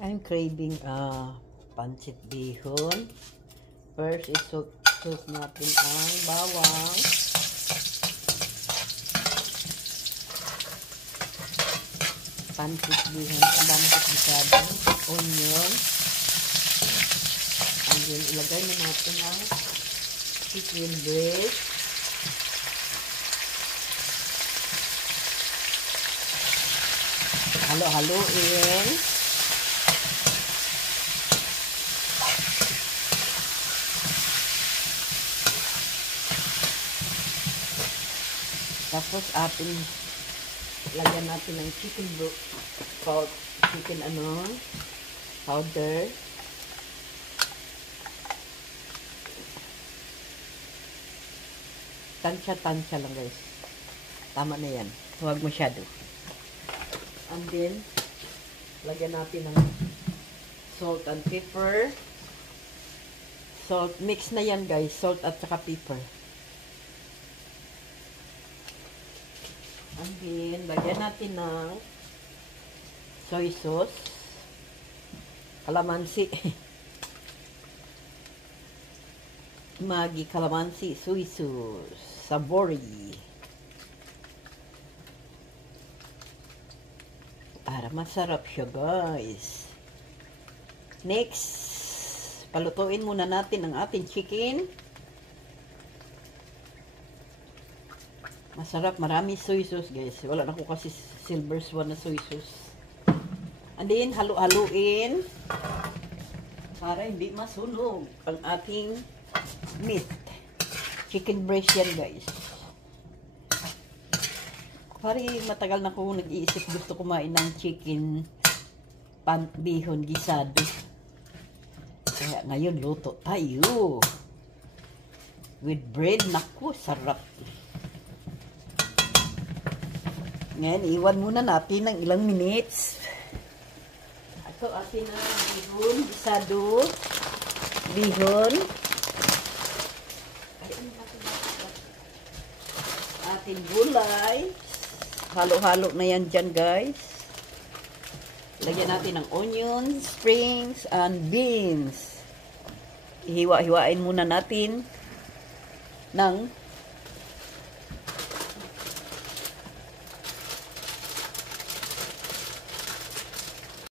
I'm craving pancit bihon. First is soak natin ang bawang. Pancit bihon, pancit bisado, onion. And then ilagay na natin ang chicken breast. Halo-haloin. Tapos ating lagyan natin ng chicken powder. Tansya lang guys. Tama na yan. Huwag masyado. And then, lagyan natin ng salt and pepper. Salt, mix na yan guys. Salt at saka pepper. And then, lagyan natin ng soy sauce. Kalamansi. Maggi kalamansi soy sauce. Savory. Para masarap siya guys. Next, palutuin muna natin ang ating chicken. Masarap, marami soy sauce guys. Wala na ko kasi silver swan na soy sauce. And then, halu-haluin para hindi masunog ang ating meat. Chicken breast yan guys. Pari matagal na ko nag-iisip, gusto kumain ng chicken bihon gisado. Kaya ngayon luto tayo. With bread, naku, sarap. Ngayon, iwan muna natin ng ilang minutes. Ito atin na bihon gisado. Bihon. Ating gulay. Halo-halo na yan dyan guys. Lagyan natin ng onions, springs, and beans. Ihiwa-hiwain muna natin ng